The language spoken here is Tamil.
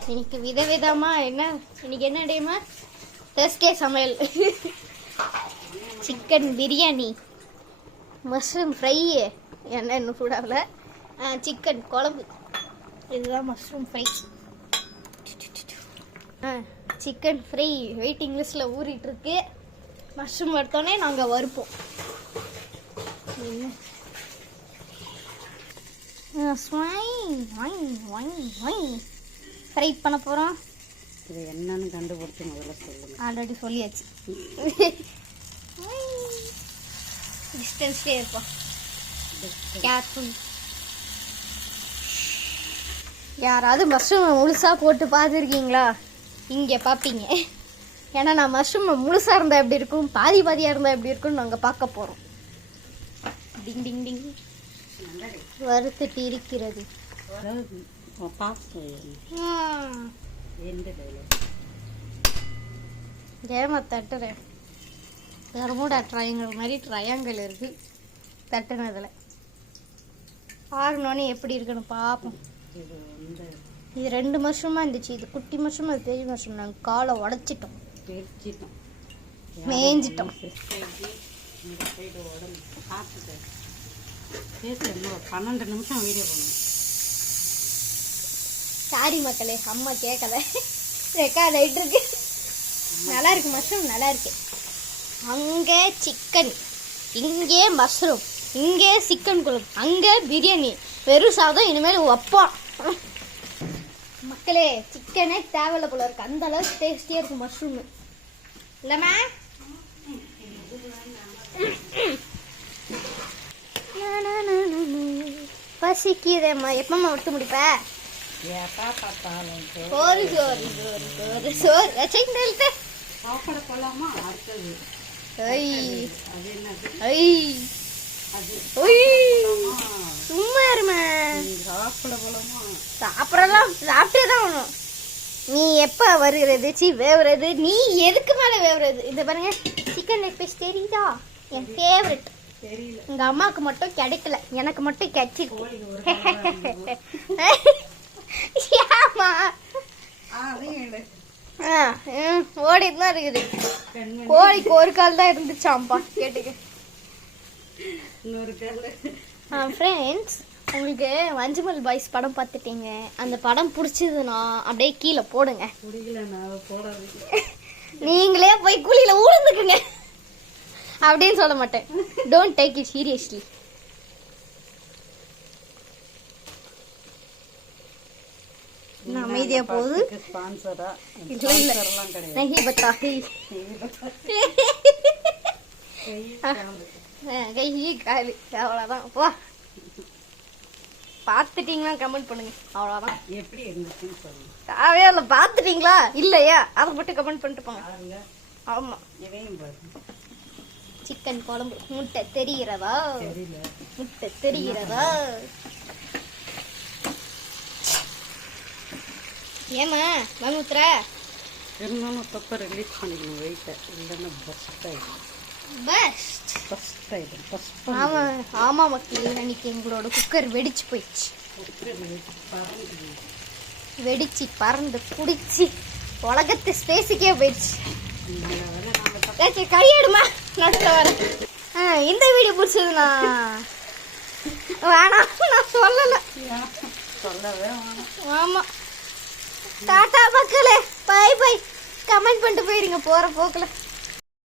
இன்னைக்கு விதவிதமா என்ன இன்னைக்கு என்ன டேமா தேர்ஸ்டே சமையல். சிக்கன் பிரியாணி, மஷ்ரூம் ஃப்ரை, என்ன இன்னும் சூடாகல, சிக்கன் குழம்பு, இதுதான் mushroom fry. Chicken fry waiting லிஸ்ட்டில் ஊறிட்டுருக்கு. மஷ்ரூம் எடுத்தோடனே நாங்கள் வறுப்போம். ஃப்ரை பண்ண போகிறோம். இது என்னன்னு கண்டுபிடிச்சி முதல்ல சொல்லுங்க. ஆல்ரெடி சொல்லியாச்சு. டிஸ்டன்ஸ்லேயே இருப்போம். கேர்ஃபுல். யாராவது மஷ்ரூமை முழுசாக போட்டு பார்த்துருக்கீங்களா? இங்கே பார்ப்பீங்க. ஏன்னா நான் மஷ்ரூமை முழுசாக இருந்தால் எப்படி இருக்கும், பாதி பாதியாக இருந்தால் எப்படி இருக்கும்னு நாங்கள் பார்க்க போகிறோம். டிங் டிங் டிங் வறுத்துட்டு இருக்கிறது. ஏமா தட்டுறேன், கருமூடா ட்ரையாங்கிள் மாதிரி ட்ரையாங்கிள் இருக்கு தட்டுனதுல. ஆறுனோடனே எப்படி இருக்குன்னு பார்ப்போம். இது 2 மஷ்ரூமா இருந்துச்சு. இது குட்டி மஷ்ரூம், அது பெரிய மஷ்ரூம். நாங்கள் காலை உடச்சிட்டோம், மேய்ஞ்சிட்டோம். 12 நிமிஷம் வீடியோ பண்ணுங்க. சாரி மக்களே, அம்மா கேட்கல, ரெக்கார்ட் ஆகிட்டு இருக்கு. நல்லா இருக்கு மஷ்ரூம், நல்லா இருக்கு. அங்கே சிக்கன், இங்கே மஷ்ரூம், இங்கே சிக்கன் குழம்பு, அங்கே பிரியாணி, வெறும் சாதம். இனிமேல் வைப்போம் மக்களே. சிக்கனே தேவையில்ல போல இருக்கு, அந்த அளவுக்கு டேஸ்டியாக இருக்கு மஷ்ரூம். இல்லைம்மா? பசிக்குதேம்மா. எப்பம்மா விட்டு முடிப்ப? சோறு சோறு சோறு சோறு சோறு வச்சுட்டு சும்மா இருமா. சாப்பிடலாம், சாப்பிட்டே தான் வேணும். நீ எப்ப வருகிறது, வேவுறது, நீ எதுக்கு மேல வேவுறது? இது பாருங்க, சிக்கன் லெக் பீஸ் தெரியுதா? என் ஃபேவரட். எங்க அம்மாவுக்கு மட்டும் கிடைக்கல, எனக்கு மட்டும் கிடைச்சிருக்கு. ஓடிட்டு தான் இருக்குது. கோழிக்கு ஒரு கால் தான் இருந்துச்சாம்பா, கேட்டுக்க. ஃப்ரெண்ட்ஸ், உங்களுக்கு மஞ்சுமல் பாய்ஸ் படம் பார்த்துட்டீங்க. அந்த படம் பிடிச்சதுன்னா அப்படியே கீழே போடுங்க. நீங்களே போய் குழியில ஊழ்ந்துக்குங்க அப்படின்னு சொல்ல மாட்டேன். Don't take it seriously. அமைதியா போகுது. அவ்வளவுதான். போ, பாத்துட்டீங்களா கமெண்ட் பண்ணுங்க. அவ்வளவுதான். எப்படி இருந்துச்சுன்னு சொல்லுங்க. தேவையா இல்ல, பாத்துட்டீங்களா இல்லையா அதை மட்டும் கமெண்ட் பண்ணிட்டு போங்க. ஆமா, சிக்கன் குழம்பு. முட்டை தெரிகிறதா? முட்டை தெரிகிறதா? ஏமா மமுத்ர இருந்தாலும் தொப்பை ரிலீஸ் பண்ணிக்கணும். வெயிட்டை இல்லைன்னா பஸ்ட் ஆயிடும். ஆமா மக்களே, அன்னைக்கு எங்களோட குக்கர் வெடிச்சு போயிடுச்சு. வெடிச்சு பறந்து குடிச்சு உலகத்து ஸ்பேஸுக்கே போயிடுச்சு. கையெடுமா நடுவில் வர. இந்த வீடியோ பிடிச்சதுண்ணா வேணாம், நான் சொல்லலை. ஆமா, டாடா மக்களே, பை பை. கமெண்ட் பண்ணிட்டு போயிருங்க போற போக்குல.